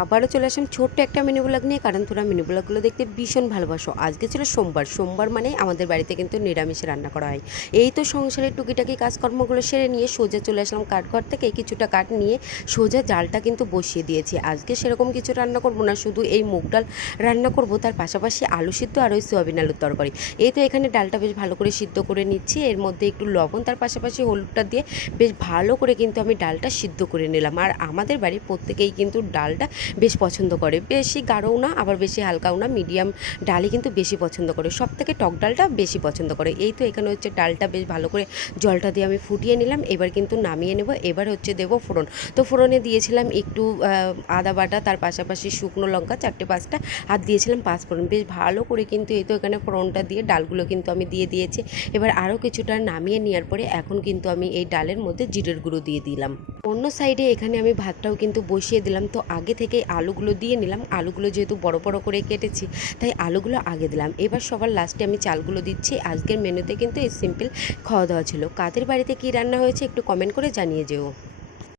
আবারও চলে আসলাম ছোট্ট একটা মিনি ব্লগ নিয়ে, কারণ তোমরা মিনি ব্লগগুলো দেখতে ভীষণ ভালোবাসো। আজকে ছিল সোমবার মানে আমাদের বাড়িতে কিন্তু নিরামিষে রান্না করা হয়। এই তো সংসারের টুকিটাকি কাজকর্মগুলো সেরে নিয়ে সোজা চলে আসলাম কাঠঘর থেকে, কিছুটা কাঠ নিয়ে সোজা জালটা কিন্তু বসিয়ে দিয়েছি। আজকে সেরকম কিছু রান্না করব না, শুধু এই মুগ ডাল রান্না করব, তার পাশাপাশি আলু সিদ্ধ আর ওই সোয়াবিন আলুর তরকারি। এই তো এখানে ডালটা বেশ ভালো করে সিদ্ধ করে নিচ্ছি, এর মধ্যে একটু লবণ তার পাশাপাশি হলুদটা দিয়ে বেশ ভালো করে কিন্তু আমি ডালটা সিদ্ধ করে নিলাম। আর আমাদের বাড়ির প্রত্যেকেই কিন্তু ডালটা বেশ পছন্দ করে, বেশি গাঢ়ও না আবার বেশি হালকাও না, মিডিয়াম ডালই কিন্তু বেশি পছন্দ করে, সব থেকে টক ডালটা বেশি পছন্দ করে। এই তো এখানে হচ্ছে ডালটা বেশ ভালো করে জলটা দিয়ে আমি ফুটিয়ে নিলাম, এবার কিন্তু নামিয়ে নেব। এবার হচ্ছে দেবো ফোড়ন। তো ফোড়নে দিয়েছিলাম একটু আদা বাটা, তার পাশাপাশি শুকনো লঙ্কা 4-5টা, আর দিয়েছিলাম পাঁচফোড়ন। বেশ ভালো করে কিন্তু এই তো এখানে ফোড়নটা দিয়ে ডালগুলো কিন্তু আমি দিয়ে দিয়েছি। এবার আরও কিছুটা নামিয়ে নেওয়ার পরে এখন কিন্তু আমি এই ডালের মধ্যে জিরের গুঁড়ো দিয়ে দিলাম। অন্য সাইডে এখানে আমি ভাতটাও কিন্তু বসিয়ে দিলাম। তো আগে থেকে আলুগুলো দিয়ে নিলাম, আলুগুলো যেহেতু বড় বড় করে কেটেছি তাই আলুগুলো আগে দিলাম। এবার সবার লাস্টে আমি চালগুলো দিচ্ছি। আজকের মেনুতে কিন্তু এই সিম্পল খাওয়া দাওয়া ছিল। কাদের বাড়িতে কী রান্না হয়েছে একটু কমেন্ট করে জানিয়ে যেও।